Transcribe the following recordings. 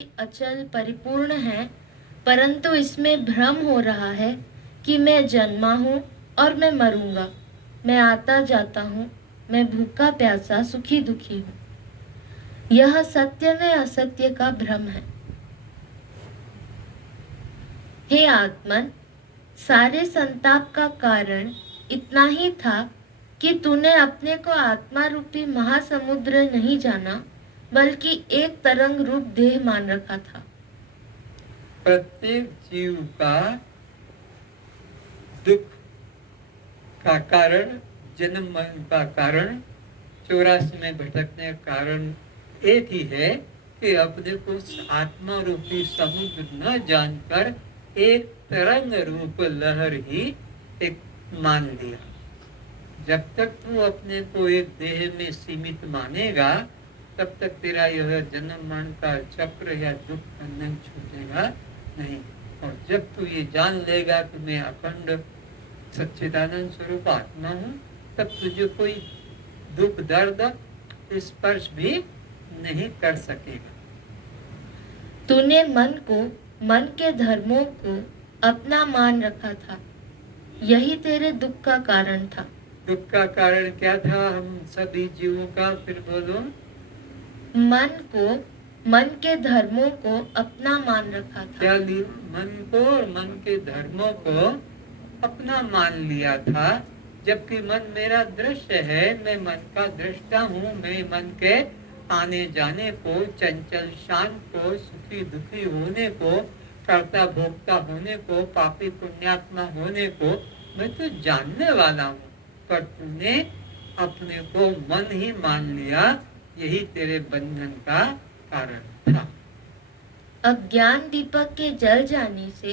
अचल परिपूर्ण है, परंतु इसमें भ्रम हो रहा है कि मैं जन्मा हूँ और मैं मरूंगा, मैं आता जाता हूँ, मैं भूखा प्यासा सुखी दुखी हूँ। यह सत्य में असत्य का भ्रम है। हे आत्मन, सारे संताप का कारण इतना ही था कि तूने अपने को आत्मा रूपी महासमुद्र नहीं जाना, बल्कि एक तरंग रूप देह मान रखा था। प्रत्येक जीव का दुख का कारण, जन्म मरण का कारण, 84 में भटकने का कारण एक ही है कि अपने को आत्मा रूपी समुद्र न जानकर एक तरंग रूप लहर ही एक मान लिया। जब तक तू अपने को एक देह में सीमित मानेगा, तब तक तेरा यह जन्म मरण का चक्र या दुख बंधन छूटेगा नहीं। और जब तू ये जान लेगा कि मैं अखंड सच्चिदानंद स्वरूप आत्मा हूँ, तब तुझे कोई दुख दर्द स्पर्श भी नहीं कर सकेगा। तूने मन को, मन के धर्मों को अपना मान रखा था, यही तेरे दुख का कारण था। दुख का कारण क्या था हम सभी जीवों का? फिर बोलो। मन को, मन के धर्मों को अपना मान रखा था। क्या मन को और मन के धर्मों को अपना मान लिया था, जबकि मन मेरा दृश्य है, मैं मन का दृष्टा हूँ। मैं मन के आने जाने को, चंचल शांत को, सुखी दुखी होने को, कर्ता भोक्ता होने को, पापी पुण्यात्मा होने को मैं तो जानने वाला हूँ। पर तूने अपने को मन ही मान लिया, यही तेरे बंधन का कारण था। अज्ञान दीपक के जल जाने से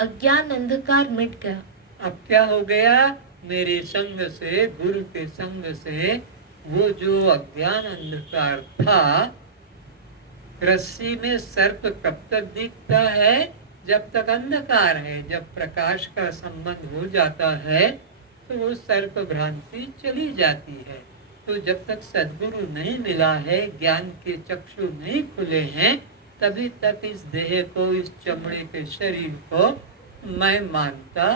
अज्ञान अंधकार मिट गया। अब क्या हो गया? मेरे संग से, गुरु के संग से वो जो अज्ञान अंधकार था, रस्सी में सर्प कब तक दिखता है? जब तक अंधकार है। जब प्रकाश का संबंध हो जाता है तो वो सर्प भ्रांति चली जाती है। तो जब तक सद्गुरु नहीं मिला है, ज्ञान के चक्षु नहीं खुले हैं, तभी तक इस देह को, इस चमड़े के शरीर को मैं मानता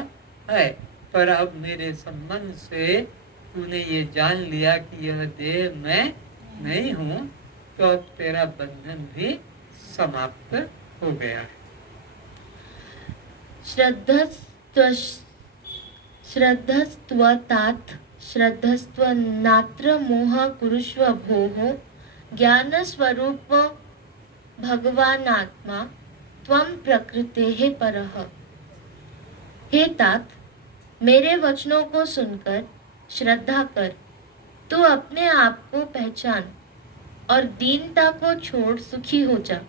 है। पर अब मेरे संबंध से तूने ये जान लिया कि यह देह मैं नहीं हूँ, तो अब तेरा बंधन भी समाप्त हो गया है। श्रद्धस्त्वतात श्रद्धस्त्वनात्र मोह कुरुष्व भोः ज्ञान स्वरूप भगवानात्मा त्वं प्रकृतेः परः। हे तात, मेरे वचनों को सुनकर श्रद्धा कर, तू अपने आप को पहचान और दीनता को छोड़ सुखी हो जा।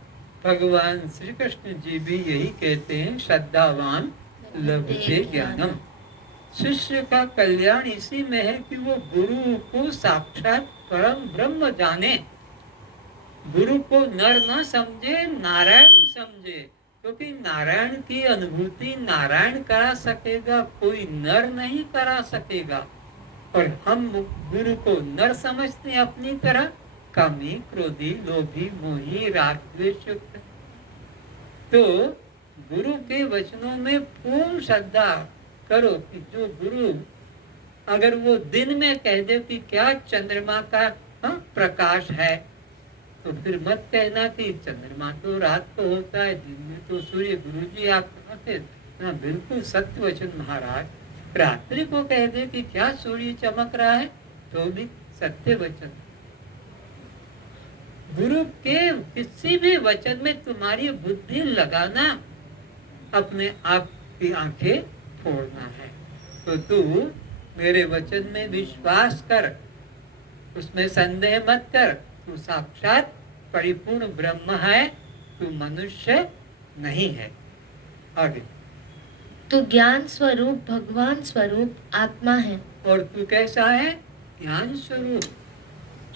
भगवान श्री कृष्ण जी भी यही कहते हैं, श्रद्धावान लभते ज्ञानम। शिष्य का कल्याण इसी में है कि वो गुरु को साक्षात परम ब्रह्म जाने, गुरु को नर न समझे, नारायण समझे। क्योंकि नारायण की अनुभूति नारायण करा सकेगा, कोई नर नहीं करा सकेगा। और हम गुरु को नर समझते हैं अपनी तरह, कामी, क्रोधी, लोभी, मोही, राग द्वेष युक्त। तो गुरु के वचनों में पूर्ण श्रद्धा करो कि जो गुरु अगर वो दिन में कह दे कि क्या चंद्रमा का प्रकाश है, तो फिर मत कहना कि चंद्रमा तो रात को होता है, दिन में तो सूर्य। गुरु जी आप कहते ना, बिल्कुल सत्य वचन महाराज। रात्रि को कह दे कि क्या सूर्य चमक रहा है, तो भी सत्य वचन। गुरु के किसी भी वचन में तुम्हारी बुद्धि लगाना, अपने आप की आंखें फोड़ना है। तो तू मेरे वचन में विश्वास कर, उसमें संदेह मत कर। तू साक्षात परिपूर्ण ब्रह्म है, तू मनुष्य नहीं है। आगे, तू ज्ञान स्वरूप भगवान स्वरूप आत्मा है। और तू कैसा है? ज्ञान स्वरूप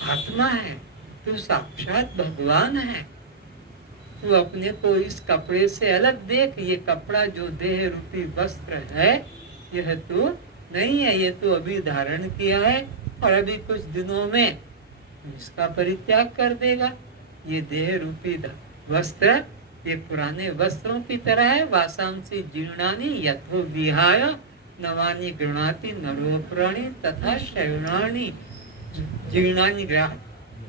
आत्मा है, तू साक्षात भगवान है। तू अपने को इस कपड़े से अलग देख। ये कपड़ा जो देह रूपी वस्त्र है, यह तू नहीं है। ये तू अभी धारण किया है और अभी कुछ दिनों में इसका परित्याग कर देगा। ये देह रूपी वस्त्र ये पुराने वस्त्रों की तरह है। वासांसी जीर्णानि यथो विहाय नवानि गृणाति नरो प्राणी तथा शयनानि जीर्णानि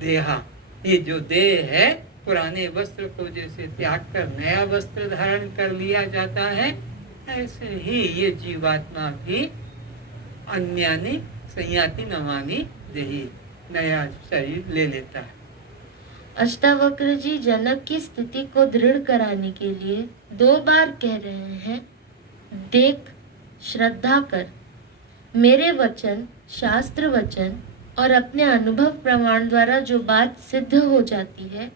देहा। ये जो देह है पुराने वस्त्र को जैसे त्याग कर नया वस्त्र धारण कर लिया जाता है, ऐसे ही ये जीवात्मा भी अन्यानि संयाति नवानि देहि, नया शरीर ले लेता है। अष्टावक्र जी जनक की स्थिति को दृढ़ कराने के लिए 2 बार कह रहे हैं, देख, श्रद्धा कर, मेरे वचन, शास्त्र वचन और अपने अनुभव प्रमाण द्वारा जो बात सिद्ध हो जाती है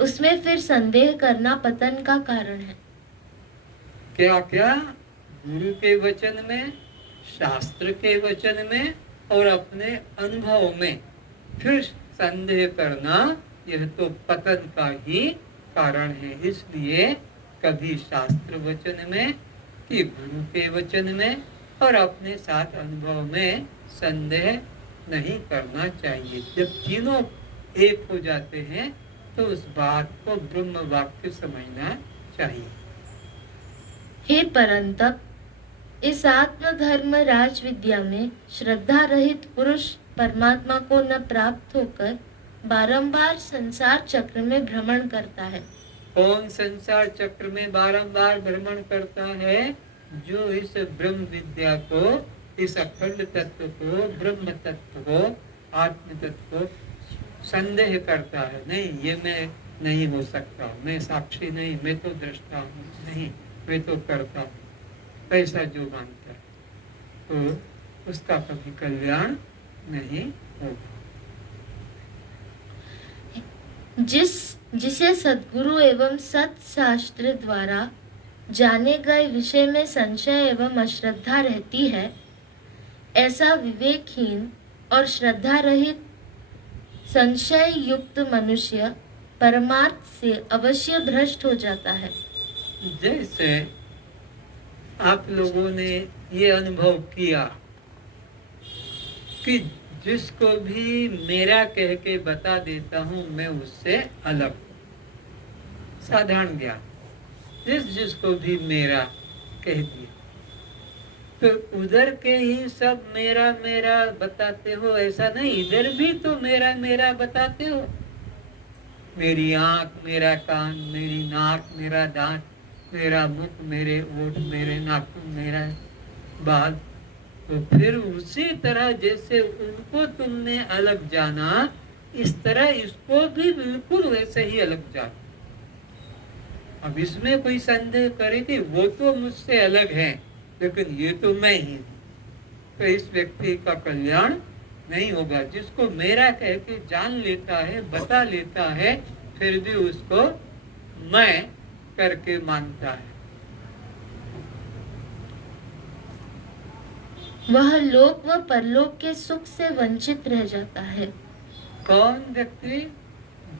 उसमें फिर संदेह करना पतन का कारण है। क्या क्या? गुरु के वचन में, शास्त्र के वचन में और अपने अनुभव में फिर संदेह करना, यह तो पतन का ही कारण है। इसलिए कभी शास्त्र वचन में कि गुरु के वचन में और अपने साथ अनुभव में संदेह नहीं करना चाहिए। जब तीनों एक हो जाते हैं तो उस बात को ब्रह्म वाक्य समझना चाहिए। हे परंतप, इस आत्मधर्म राज विद्या में श्रद्धा रहित पुरुष परमात्मा को न प्राप्त होकर बारंबार संसार चक्र में भ्रमण करता है। कौन संसार चक्र में बारंबार भ्रमण करता है? जो इस ब्रह्म विद्या को, इस अखंड तत्व को, ब्रह्म तत्व को, आत्म तत्व को संदेह करता है। नहीं, ये मैं नहीं हो सकता, मैं साक्षी नहीं, मैं तो दृष्टा हूँ, नहीं मैं तो करता हूँ, ऐसा जो मानता है तो उसका कभी कल्याण नहीं होगा। जिसे सद्गुरु एवं सत्शास्त्र द्वारा जाने गए विषय में संशय एवं अश्रद्धा रहती है, ऐसा विवेकहीन और श्रद्धा रहित संशय युक्त मनुष्य परमार्थ से अवश्य भ्रष्ट हो जाता है। जैसे आप लोगों ने ये अनुभव किया कि जिसको भी मेरा कह के बता देता हूँ मैं उससे अलग, साधारण ज्ञान, जिसको भी मेरा कह दिया तो उधर के ही सब मेरा मेरा बताते हो, ऐसा नहीं, इधर भी तो मेरा मेरा बताते हो। मेरी आंख, मेरा कान, मेरी नाक, मेरा दांत, मेरा मुख, मेरे ओठ, मेरे नाखून, मेरा बाल, तो फिर उसी तरह जैसे उनको तुमने अलग जाना, इस तरह इसको भी बिल्कुल वैसे ही अलग जाना। अब इसमें कोई संदेह करे कि वो तो मुझसे अलग है लेकिन ये तो मैं ही हूँ, तो इस व्यक्ति का कल्याण नहीं होगा। जिसको मेरा कह के जान लेता है, बता लेता है, फिर भी उसको मैं करके मानता है, वह लोक व परलोक के सुख से वंचित रह जाता है। कौन व्यक्ति?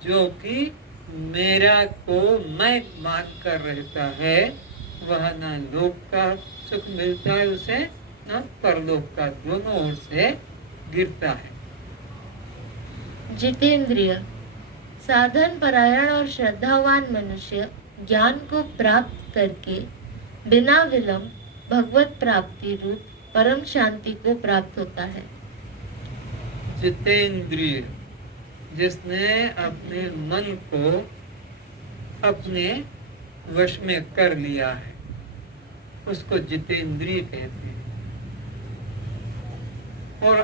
जो कि मेरा को मैं मान कर रहता है, वह न लोक का सुख मिलता है उसे, न परलोक का, दोनों ओर से गिरता है। जितेंद्रिय, साधन परायण और श्रद्धावान मनुष्य ज्ञान को प्राप्त करके बिना विलंब भगवत प्राप्ति रूप परम शांति को प्राप्त होता है। जितेंद्रिय, जिसने अपने मन को अपने वश में कर लिया है, उसको जितेंद्रिय कहते हैं। और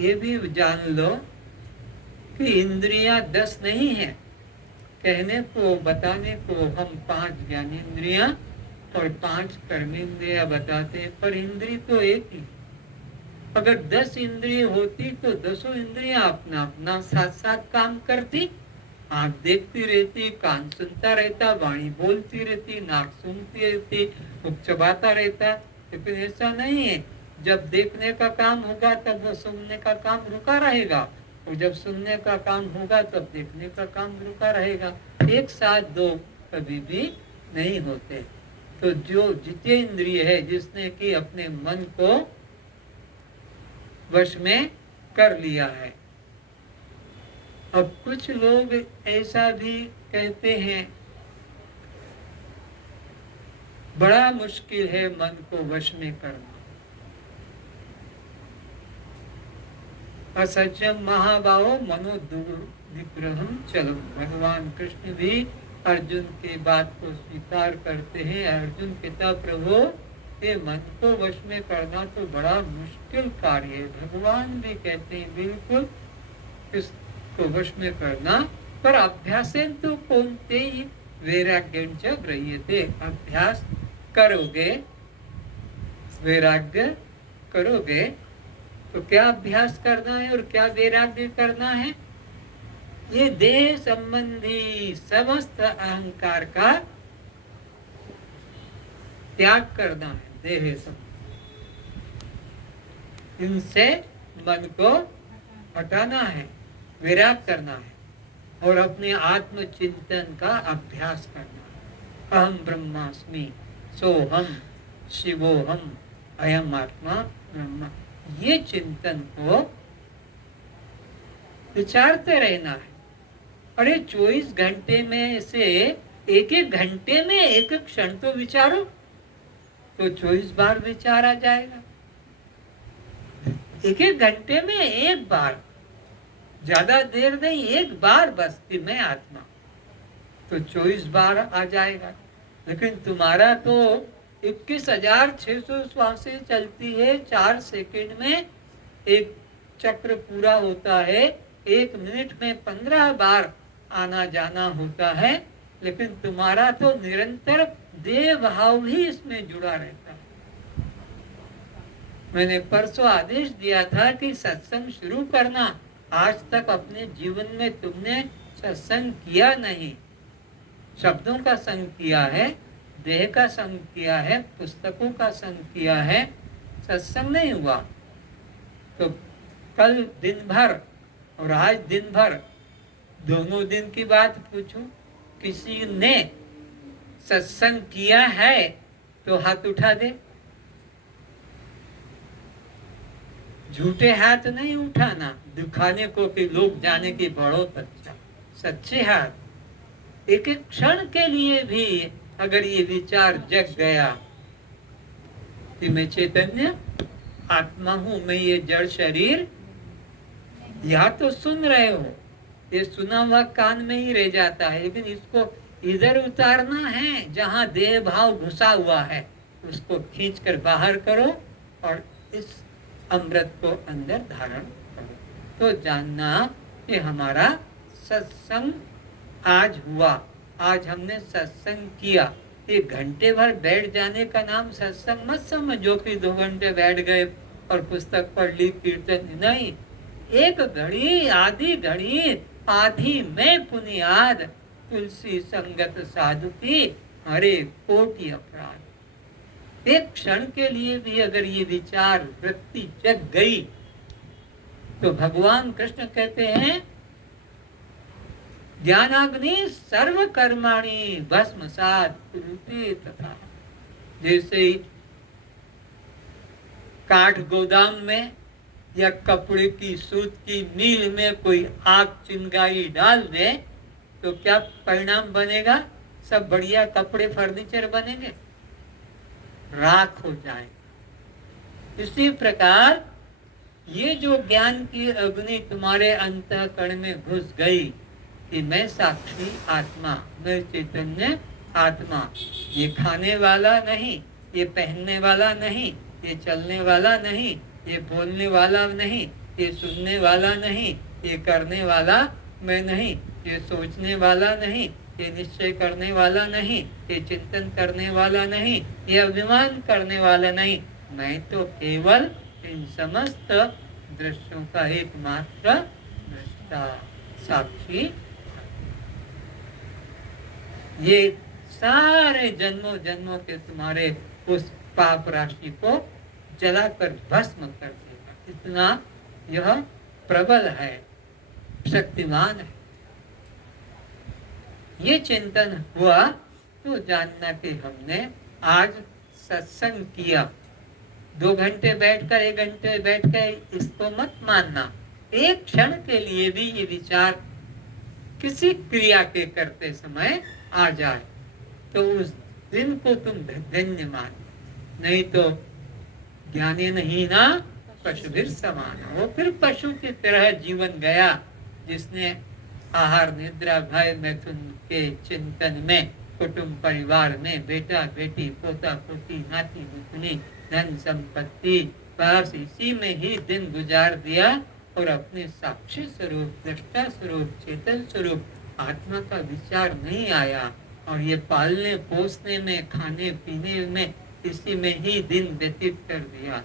ये भी जान लो कि इंद्रियां 10 नहीं है। कहने को, बताने को हम 5 ज्ञानेंद्रियां और 5 कर्मेंद्रियां बताते हैं, पर इंद्रिय तो एक ही। अगर 10 इंद्रिय होती तो 10 इंद्रियां अपना अपना साथ साथ काम करती। आँख देखती रहती, कान सुनता रहता, वाणी बोलती रहती, नाक सुनती रहती, मुख चबाता रहता, लेकिन ऐसा नहीं है। जब देखने का काम होगा तब वो सुनने का काम रुका रहेगा, और जब सुनने का काम होगा तब देखने का काम रुका रहेगा। एक साथ दो कभी भी नहीं होते। तो जो जितेंद्रिय है, जिसने कि अपने मन को वश में कर लिया है, अब कुछ लोग ऐसा भी कहते हैं, बड़ा मुश्किल है मन को वश में करना। असत्यम महाबाहो मनो विग्रहम चलम। भगवान कृष्ण भी अर्जुन की बात को स्वीकार करते हैं। अर्जुन कहता, प्रभु ये मन को वश में करना तो बड़ा मुश्किल कार्य है। भगवान भी कहते हैं बिल्कुल इसको वश में करना, पर अभ्यासेन तो कौनते ही वैराग्य गृह्यते। अभ्यास करोगे, वैराग्य करोगे, तो क्या अभ्यास करना है और क्या वैराग्य करना है? ये देह संबंधी समस्त अहंकार का त्याग करना है। देह संबंधी इनसे मन को हटाना है, वैराग करना है और अपने आत्म चिंतन का अभ्यास करना है। अहम ब्रह्मास्मि, सोहम शिवोहम, अयम आत्मा ब्रह्मा। ये चिंतन को विचारते रहना है। अरे 24 घंटे में से एक एक घंटे में एक एक क्षण तो विचारो, तो 24 बार विचारा जाएगा। एक एक घंटे में एक बार, ज्यादा देर नहीं, एक बार बस कि मैं आत्मा, तो 24 बार आ जाएगा। लेकिन तुम्हारा तो 21,600 श्वासें चलती है, 4 सेकंड में एक चक्र पूरा होता है, 1 मिनट में 15 बार आना जाना होता है। लेकिन तुम्हारा तो निरंतर देह भाव ही इसमें जुड़ा रहता है। मैंने परसों आदेश दिया था कि सत्संग शुरू करना। आज तक अपने जीवन में तुमने सत्संग किया नहीं, शब्दों का संग किया है, देह का संग किया है, पुस्तकों का संग किया है, सत्संग नहीं हुआ। तो कल दिन भर और आज दिन भर, दोनों दिन की बात पूछूं, किसी ने सत्संग किया है तो हाथ उठा दे। झूठे हाथ नहीं उठाना, दिखाने को कि लोग जाने की बहुत अच्छा। सच्चे हाथ। एक एक क्षण के लिए भी अगर ये विचार जग गया कि मैं चैतन्य आत्मा हूं, मैं ये जड़ शरीर, या तो सुन रहे हो, ये सुना हुआ कान में ही रह जाता है, लेकिन इसको इधर उतारना है जहां देह भाव घुसा हुआ है, उसको खींचकर बाहर करो और इस अमृत को अंदर धारण करो। तो जानना कि हमारा सत्संग आज हुआ, आज हमने सत्संग किया। एक घंटे भर बैठ जाने का नाम सत्संग मत समझो कि 2 घंटे बैठ गए और पुस्तक पढ़ ली, कीर्तन नहीं। एक घड़ी, आधी घड़ी, आधी में पुनियाद, तुलसी संगत साधु की हरे कोटि अपराध। एक क्षण के लिए भी अगर ये विचार वृत्ति जग गई तो भगवान कृष्ण कहते हैं, ज्ञानाग्नि सर्व कर्माणि भस्मसात् कुरुते तथा। जैसे काठ गोदाम में या कपड़े की सूत की मील में कोई आग चिंगारी डाल दे तो क्या परिणाम बनेगा? सब बढ़िया कपड़े फर्नीचर बनेंगे, राख हो जाएगा। इसी प्रकार ये जो ज्ञान की अग्नि तुम्हारे अंतःकरण में घुस गई कि मैं साक्षी आत्मा, मैं चैतन्य आत्मा, ये खाने वाला नहीं, ये पहनने वाला नहीं, ये चलने वाला नहीं, ये बोलने वाला नहीं, ये सुनने वाला नहीं, ये करने वाला मैं नहीं, ये सोचने वाला नहीं, ये निश्चय करने वाला नहीं, ये चिंतन करने वाला नहीं, ये अभिमान करने वाला नहीं, मैं तो केवल इन समस्त दृश्यों का एकमात्र दृष्टा, साक्षी। ये सारे जन्मों जन्मों के तुम्हारे उस पाप राशि को जलाकर भस्म कर देगा। इतना यह प्रबल है, शक्तिमान है। ये चिंतन हुआ तो जानना कि हमने आज सत्संग किया। 2 घंटे बैठकर, 1 घंटे बैठकर इसको मत मानना। एक क्षण के लिए भी ये विचार किसी क्रिया के करते समय आ जाए तो उस दिन को तुम धन्य मान, नहीं तो ज्ञानी नहीं ना पशु भी समान। वो फिर पशु की तरह जीवन गया, जिसने आहार निद्रा भय मैथुन के चिंतन में कुटुंब परिवार में बेटा बेटी पोता पोती नाती नातनी धन संपत्ति बस इसी में ही दिन गुजार दिया और अपने साक्षी स्वरूप दृष्टा स्वरूप चेतन स्वरूप आत्मा का विचार नहीं आया, और ये पालने पोसने में खाने पीने में इसी में ही दिन व्यतीत कर दिया,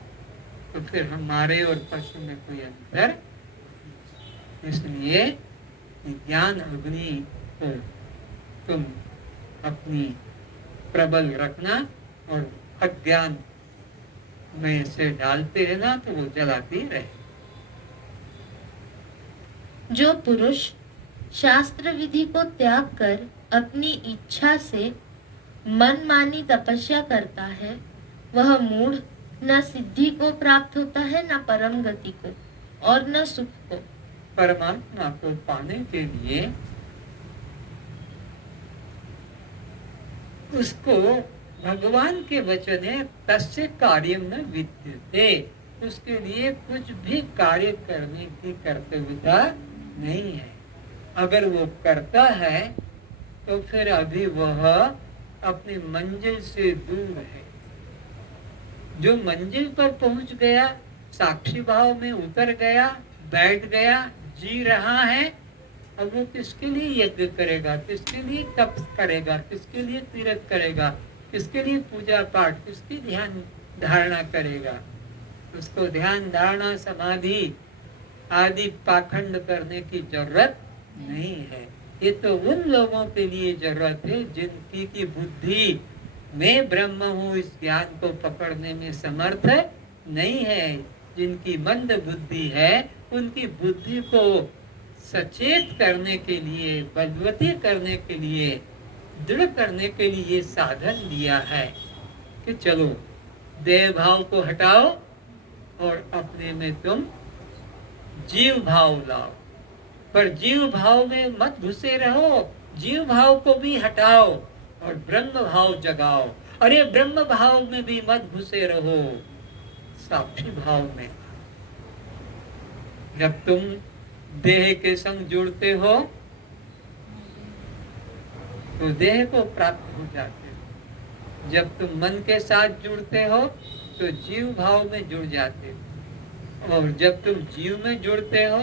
तो फिर हमारे और पशु में कोई अंतर। इसलिए ज्ञान अग्नि को तुम अपनी प्रबल रखना और अज्ञान में से डालते रहना तो वो जलाती रहे। जो पुरुष शास्त्र विधि को त्याग कर अपनी इच्छा से मनमानी तपस्या करता है, वह मूढ़ न सिद्धि को प्राप्त होता है न परम गति को और न सुख को। परमात्मा को पाने के लिए उसको भगवान के वचन है तस्य कार्यम न विद्यते, उसके लिए कुछ भी कार्य करने की कर्तव्यता नहीं है। अगर वो करता है तो फिर अभी वह अपनी मंजिल से दूर है। जो मंजिल पर पहुंच गया, साक्षी भाव में उतर गया, बैठ गया, जी रहा है, अब वो किसके लिए यज्ञ करेगा, किसके लिए तप करेगा, किसके लिए तीर्थ करेगा, किसके लिए पूजा पाठ, किसकी ध्यान धारणा करेगा। उसको ध्यान धारणा समाधि आदि पाखंड करने की जरूरत नहीं है। ये तो उन लोगों के लिए जरूरत है जिनकी की बुद्धि मैं ब्रह्म हूँ इस ज्ञान को पकड़ने में समर्थ नहीं है। जिनकी मंद बुद्धि है उनकी बुद्धि को सचेत करने के लिए, बलवती करने के लिए, दृढ़ करने के लिए साधन दिया है कि चलो देह भाव को हटाओ और अपने में तुम जीव भाव लाओ। पर जीव भाव में मत घुसे रहो, जीव भाव को भी हटाओ और ब्रह्म भाव जगाओ। अरे ब्रह्म भाव में भी मत घुसे रहो, साक्षी भाव में। जब तुम देह के संग जुड़ते हो तो देह को प्राप्त हो जाते हो। जब तुम मन के साथ जुड़ते हो तो जीव भाव में जुड़ जाते हो, और जब तुम जीव में जुड़ते हो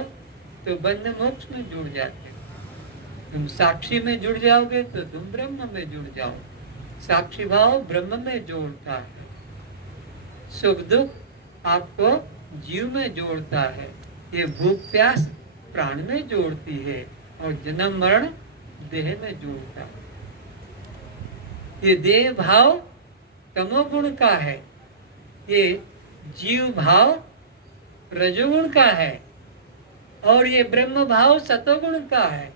तो बंध मोक्ष में जुड़ जाते हो। तुम साक्षी में जुड़ जाओगे तो तुम ब्रह्म में जुड़ जाओ। साक्षी भाव ब्रह्म में जोड़ता है, सुख दुख आपको जीव में जोड़ता है, ये भूख प्यास प्राण में जोड़ती है और जन्म मरण देह में जोड़ता है। ये देह भाव तमोगुण का है, ये जीव भाव रजोगुण का है, और ये ब्रह्म भाव सतोगुण का है।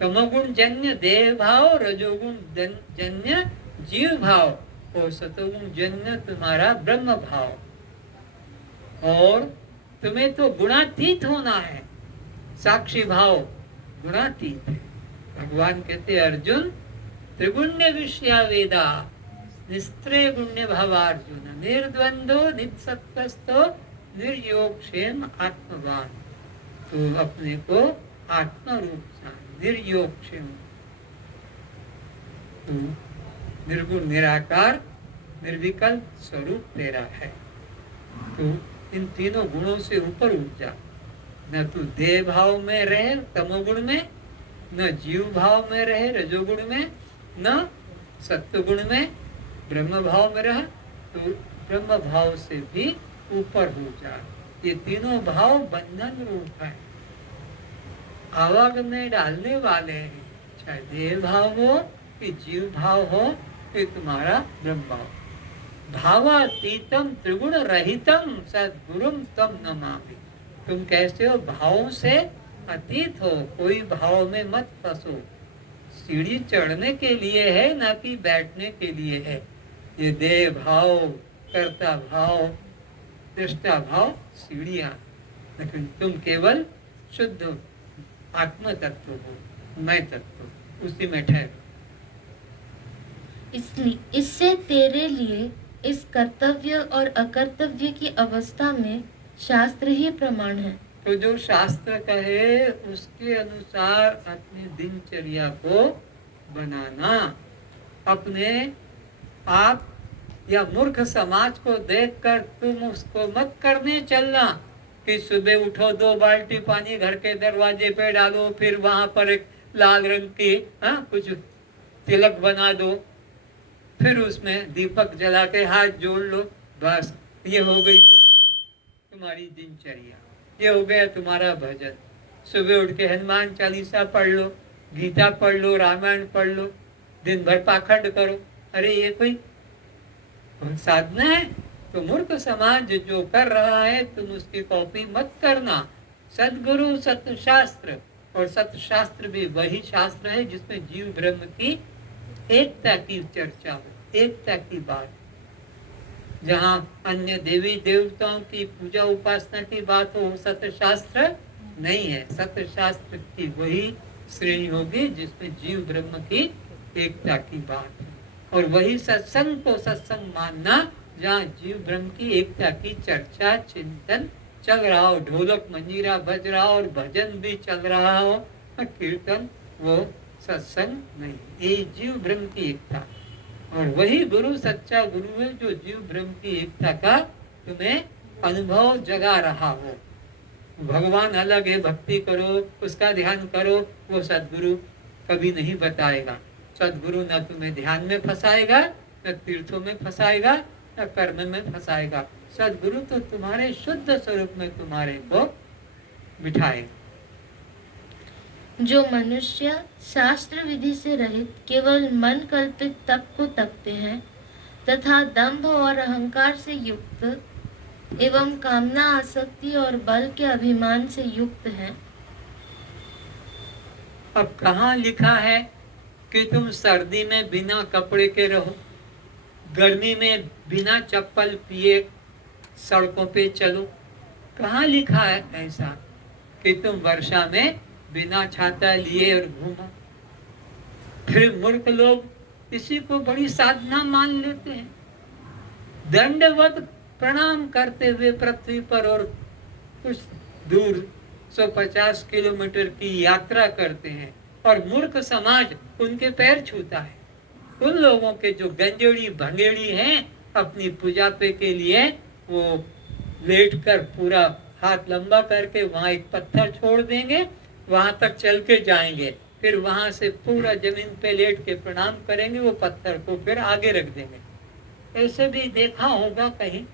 तमोगुण जन्य देह भाव, रजोगुण जन्य जीव भाव, और सतोगुण जन्य तुम्हारा ब्रह्म भाव। और तुम्हें तो गुणातीत होना है, साक्षी भाव गुणातीत है। भगवान कहते अर्जुन त्रिगुण्य विषया वेदा निस्त्रय गुण्य भावार्जुन निर्द्वंदो नित्सत्वस्थो निर्योगक्षेम आत्मवान। तो अपने को आत्मा रूप जान, निर्योगक्षेम। तो निर्गुण निराकार निर्विकल्प स्वरूप तेरा है। तो इन तीनों गुणों से ऊपर उठ जा। न तू देह भाव में रहे तमोगुण में, न जीव भाव में रहे रजोगुण में, न सत्वगुण में, ब्रह्म भाव में रह तो ब्रह्म भाव से भी ऊपर हो जा। ये तीनों भाव बंधन रूप है, आवागमन डालने वाले हैं। चाहे देह भाव हो कि जीव भाव हो कि तुम्हारा ब्रह्म भाव। भावातीतम त्रिगुण रहितम सद्गुरुम तम नमामि। तुम कैसे हो? भावों से अतीत हो, कोई भाव में मत फंसो। सीढ़ी चढ़ने के लिए है, ना कि बैठने के लिए है। ये देह भाव, कर्ता भाव, दृष्टा भाव सीढ़ियां, लेकिन तुम केवल शुद्ध आत्म तत्व हो। मैं तत्व, उसी में ठहर। इसलिए इससे तेरे लिए इस कर्तव्य और अकर्तव्य की अवस्था में शास्त्र ही प्रमाण है। तो जो शास्त्र कहे उसके अनुसार अपनी दिनचर्या को बनाना, अपने आप या मूर्ख समाज को देखकर तुम उसको मत करने चलना कि सुबह उठो 2 बाल्टी पानी घर के दरवाजे पे डालो, फिर वहां पर एक लाल रंग की कुछ तिलक बना दो, फिर उसमें दीपक जला के हाथ जोड़ लो, बस ये हो गई तुम्हारी दिनचर्या, ये हो गया तुम्हारा भजन। सुबह उठ के हनुमान चालीसा पढ़ लो, गीता पढ़ लो, रामायण पढ़ लो, दिन भर पाखंड करो। अरे ये कोई साधना है? तो मूर्ख समाज जो कर रहा है तुम उसकी कॉपी मत करना। सदगुरु सतशास्त्र, और सतशास्त्र भी वही शास्त्र है जिसमें जीव ब्रह्म की एकता की चर्चा हो, एकता की बात। जहाँ अन्य देवी देवताओं की पूजा उपासना की बात हो, वो सतशास्त्र नहीं है। सतशास्त्र की वही श्रेणी होगी जिसमें जीव ब्रह्म की एकता की बात है। और वही सत्संग को सत्संग मानना जहाँ जीव ब्रह्म की एकता की चर्चा चिंतन चल रहा हो, ढोलक मंजीरा बज रहा हो और भजन भी चल रहा हो, कीर्तन, वो सत्संग नहीं, ये जीव ब्रह्म की एकता। और वही गुरु सच्चा गुरु है जो जीव ब्रह्म की एकता का तुम्हें अनुभव जगा रहा हो। भगवान अलग है, भक्ति करो, उसका ध्यान करो, वो सदगुरु कभी नहीं बताएगा। सदगुरु न तुम्हें ध्यान में फंसाएगा, न तीर्थों में फंसाएगा, न कर्म में फंसाएगा। सदगुरु तो तुम्हारे शुद्ध स्वरूप में तुम्हारे को बिठाएगा। जो मनुष्य शास्त्र विधि से रहित केवल मन कल्पित तप को तपते हैं तथा दंभ और अहंकार से युक्त एवं कामना आसक्ति और बल के अभिमान से युक्त हैं। अब कहाँ लिखा है कि तुम सर्दी में बिना कपड़े के रहो, गर्मी में बिना चप्पल पिए सड़कों पे चलो? कहाँ लिखा है ऐसा कि तुम वर्षा में बिना छाता लिए और घूमो? फिर मूर्ख लोग इसी को बड़ी साधना मान लेते हैं, दंडवत प्रणाम करते हुए पृथ्वी पर और कुछ दूर 150 किलोमीटर की यात्रा करते हैं, और मूर्ख समाज उनके पैर छूता है। उन लोगों के जो गंजेड़ी भंगेड़ी हैं, अपनी पूजा पे के लिए वो लेट कर पूरा हाथ लंबा करके वहां एक पत्थर छोड़ देंगे, वहां तक चल के जाएंगे, फिर वहां से पूरा जमीन पे लेट के प्रणाम करेंगे, वो पत्थर को फिर आगे रख देंगे। ऐसे भी देखा होगा कहीं।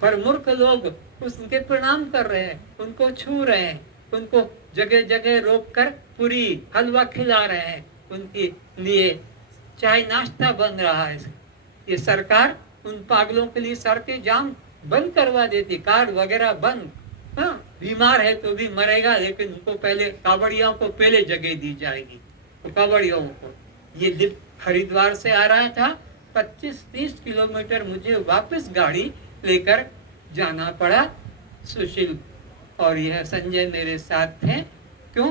पर मूर्ख लोग उनके प्रणाम कर रहे हैं, उनको छू रहे हैं, उनको जगह जगह रोक कर पूरी हलवा खिला रहे हैं, उनके लिए चाय नाश्ता बन रहा है। ये सरकार उन पागलों के लिए सड़कें जाम बंद करवा देती, कार वगैरह बंद। बीमार है तो भी मरेगा, लेकिन उनको पहले कावड़ियों को पहले जगह दी जाएगी। तो कावड़ियों को ये हरिद्वार से आ रहा था, 25-30 किलोमीटर मुझे वापस गाड़ी लेकर जाना पड़ा। सुशील और यह संजय मेरे साथ थे। क्यों?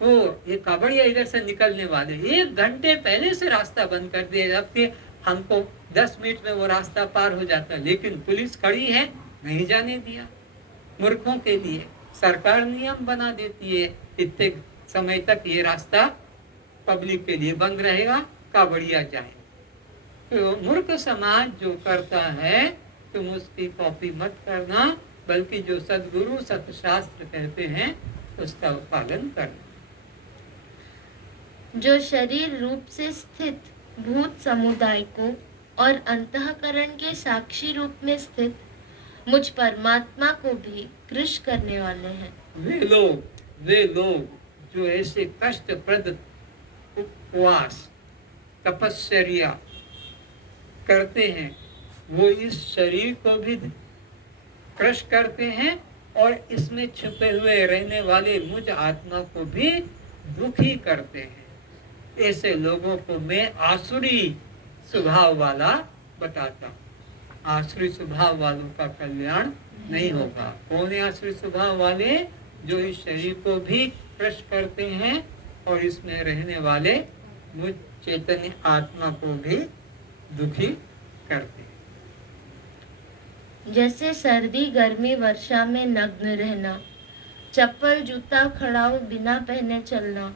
वो ये कावड़िया इधर से निकलने वाले 1 घंटे पहले से रास्ता बंद कर दिया, जबकि हमको 10 मिनट में वो रास्ता पार हो जाता, लेकिन पुलिस खड़ी है, नहीं जाने दिया। मूर्खों के लिए सरकार नियम बना देती है, इतने समय तक ये रास्ता पब्लिक के लिए बंद रहेगा, कावड़िया जाए। तो मूर्ख समाज जो करता है तुम उसकी कॉपी मत करना, बल्कि जो सदगुरु सतशास्त्र कहते हैं उसका पालन करना। जो शरीर रूप से स्थित भूत समुदाय को और अंतःकरण के साक्षी रूप में स्थित मुझ परमात्मा को भी कृश करने वाले हैं। वे लोग जो ऐसे कष्टप्रद उपवास तपस्या करते हैं, वो इस शरीर को भी क्रश करते हैं और इसमें छुपे हुए रहने वाले मुझ आत्मा को भी दुखी करते हैं। ऐसे लोगों को मैं आसुरी स्वभाव वाला बताता हूँ। आसुरी स्वभाव वालों का कल्याण नहीं होगा। कौन है आसुरी स्वभाव वाले? जो इस शरीर को भी क्रश करते हैं और इसमें रहने वाले मुझ चैतन्य आत्मा को भी दुखी करते हैं। जैसे सर्दी गर्मी वर्षा में नग्न रहना, चप्पल जूता खड़ाऊ बिना पहने चलना,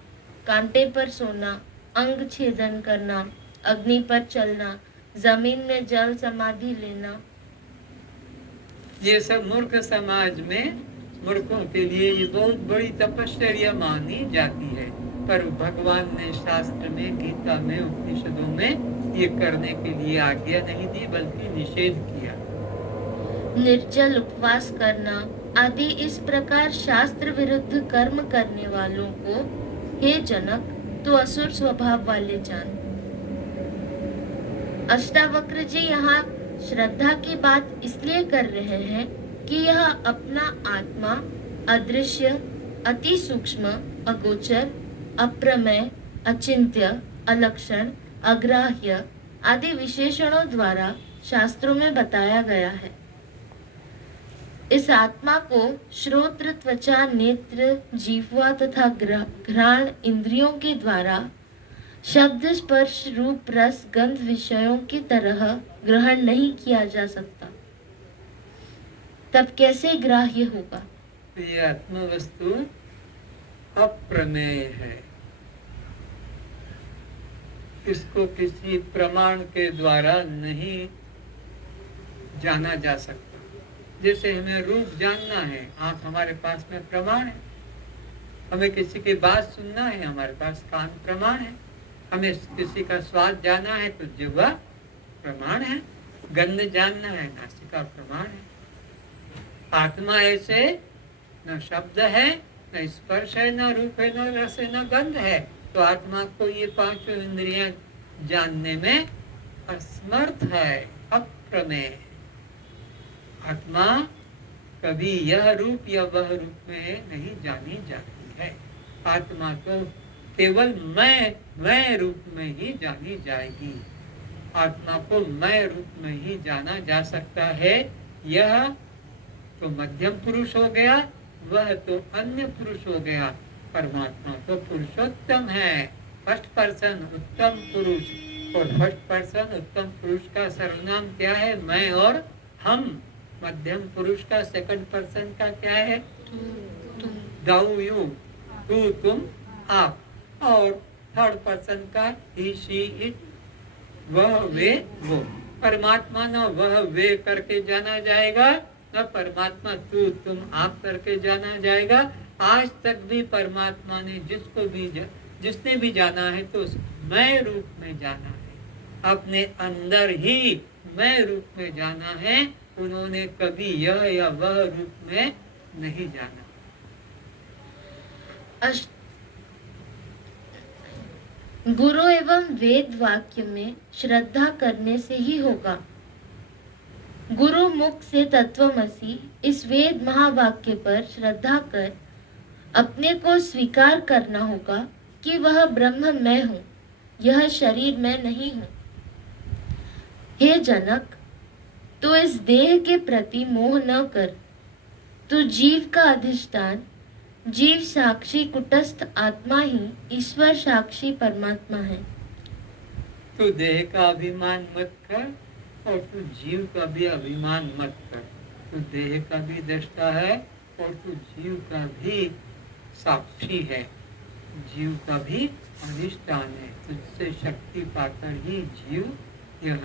कांटे पर सोना, अंग छेदन करना, अग्नि पर चलना, जमीन में जल समाधि लेना, ये सब मूर्ख समाज में मूर्खों के लिए ये बहुत बड़ी तपस्या मानी जाती है, पर भगवान ने शास्त्र में, गीता में, उपनिषदों में ये करने के लिए आज्ञा नहीं दी बल्कि निषेध किया। निर्जल उपवास करना आदि इस प्रकार शास्त्र विरुद्ध कर्म करने वालों को हे जनक तो असुर स्वभाव वाले जान। अष्टावक्र जी यहाँ श्रद्धा की बात इसलिए कर रहे हैं कि यह अपना आत्मा अदृश्य, अति सूक्ष्म, अगोचर, अप्रमेय, अचिंत्य, अलक्षण, अग्राह्य आदि विशेषणों द्वारा शास्त्रों में बताया गया है। इस आत्मा को श्रोत्र, त्वचा, नेत्र, जीह्वा तथा घ्राण इंद्रियों के द्वारा शब्द, स्पर्श, रूप, रस, गंध विषयों की तरह ग्रहण नहीं किया जा सकता। तब कैसे ग्राह्य होगा? ये आत्म वस्तु अप्रमेय है, इसको किसी प्रमाण के द्वारा नहीं जाना जा सकता। जैसे हमें रूप जानना है, आंख हमारे पास में प्रमाण है। हमें किसी की बात सुनना है, हमारे पास कान प्रमाण है। हमें किसी का स्वाद जानना है तो जिह्वा प्रमाण है। गंध जानना है, नासिका प्रमाण है। आत्मा ऐसे न शब्द है, न स्पर्श है, न रूप है, न रस है, न गंध है। तो आत्मा को ये पांचों इंद्रियां जानने में असमर्थ है, अप्रमेय। आत्मा कभी यह रूप या वह रूप में नहीं जानी जाती है। आत्मा तो केवल मैं रूप में ही जानी जाएगी। आत्मा को मैं रूप में ही जाना जा सकता है। यह तो मध्यम पुरुष हो गया, वह तो अन्य पुरुष हो गया। परमात्मा तो पुरुषोत्तम है, फर्स्ट पर्सन उत्तम पुरुष। और फर्स्ट पर्सन उत्तम पुरुष का सर्वनाम क्या है? मैं और हम। मध्यम पुरुष का सेकंड पर्सन का क्या है? दाऊ, यू, तू, तुम, आप। और थर्ड पर्सन का ही, शी, इट, वह, वे, वो। परमात्मा न वह वे करके जाना जाएगा, न परमात्मा तू, तुम, आप करके जाना जाएगा। आज तक भी परमात्मा ने जिसने भी जाना है तो मैं रूप में जाना है, अपने अंदर ही मैं रूप में जाना है। उन्होंने कभी यह या वह रूप में नहीं जाना। गुरु एवं वेद वाक्य में श्रद्धा करने से ही होगा। गुरु मुख से तत्वमसि इस वेद महावाक्य पर श्रद्धा कर अपने को स्वीकार करना होगा कि वह ब्रह्म मैं हूँ, यह शरीर मैं नहीं हूँ। हे जनक, तू इस देह के प्रति मोह न कर। तू जीव का अधिष्ठान, जीव साक्षी कुटस्थ आत्मा ही ईश्वर साक्षी परमात्मा है। तू देह का अभिमान मत कर और तू जीव का भी अभिमान मत कर। तू देह का भी दृष्टा है और तू जीव का भी साक्षी है, जीव का भी अधिष्ठान है। तुझसे शक्ति पाकर ही जीव यह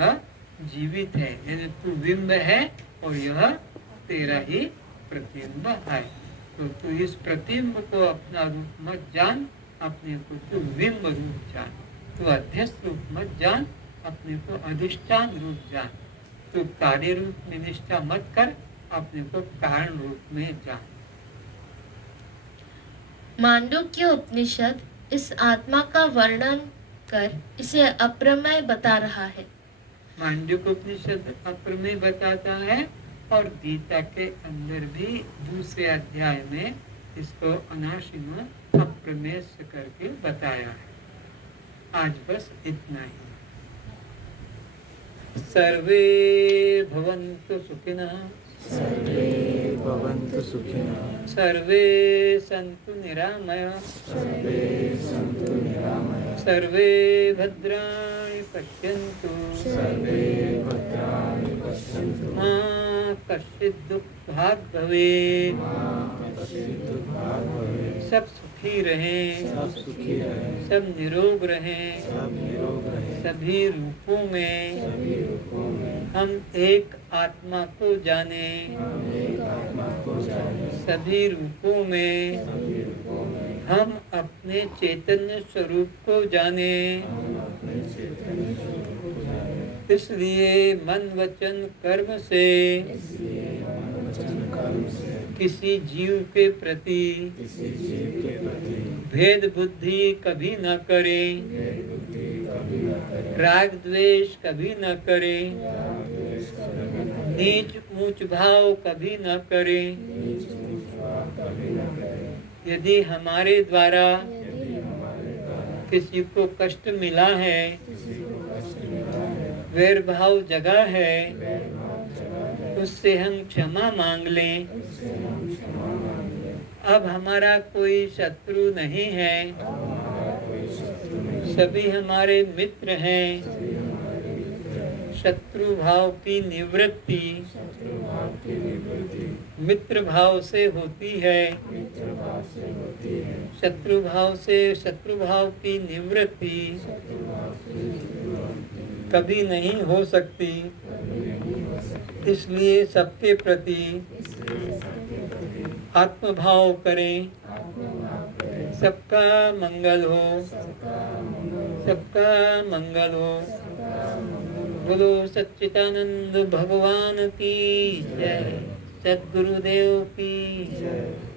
जीवित है। यानी तू बिंब है और यह तेरा ही प्रतिबिंब है। तो तू इस प्रतिबिंब को अपना रूप मत जान, अपने को तू बिंब रूप जान। तू अध्यस्त रूप मत जान, अपने को अधिष्ठान रूप जान। तू कार्य रूप में निष्ठा मत कर, अपने को कारण रूप में जान। मांडुक्य उपनिषद इस आत्मा का वर्णन कर इसे अप्रमेय बता रहा है। मांडुक्य उपनिषद अप्रमेय बताता है और गीता के अंदर भी दूसरे अध्याय में इसको अनाशिनो अप्रमेय करके बताया है। आज बस इतना ही। सर्वे भवन्तु सुखिनः। भवन्तु सुखिनः सर्वे सन्तु निरामयाः सर्वे सन्तु निरामयाः सर्वे भद्राणि पश्यन्तु सर्वे भद्राणि पश्यन्तु मा कश्चित् दुःखात् भवेत् मा कश्चित् दुःखात् भवेत् सब सुखी रहें सब सुखी रहें सब निरोग रहें सब निरोग रहें सभी रूपों में सभी रूपों में हम एक आत्मा को जाने हम एक आत्मा को जाने सभी रूपों में सभी रूपों में हम अपने चैतन्य स्वरूप को जाने हम अपने चैतन्य स्वरूप को जाने इसलिए मन वचन कर्म से इसलिए मन वचन कर्म से किसी जीव के प्रति किसी जीव के प्रति भेद बुद्धि कभी न करें भेद बुद्धि कभी न करें राग द्वेष कभी न करें राग द्वेष कभी न करें नीच ऊंच भाव कभी न करें नीच ऊंच भाव कभी न करें यदि हमारे द्वारा यदि हमारे द्वारा किसी को कष्ट मिला है किसी को कष्ट मिला है वैर भाव जगा है वैर भाव जगा है उससे हम क्षमा मांग लें उससे हम क्षमा मांगें अब हमारा कोई शत्रु नहीं है अब हमारा कोई शत्रु नहीं सभी हमारे मित्र हैं सभी हमारे मित्र हैं शत्रु भाव की निवृत्ति शत्रु भाव की निवृत्ति मित्र भाव से होती है मित्र भाव से होती है शत्रु भाव की निवृत्ति शत्रु भाव की निवृत्ति कभी नहीं हो सकती कभी नहीं हो सकती इसलिए सबके प्रति इसलिए सबके प्रति आत्मभाव करें आत्मभाव करें सबका मंगल हो सबका मंगल सबका मंगल हो सबका मंगल बोलो सच्चिदानंद भगवान की जय सद्गुरुदेव की जय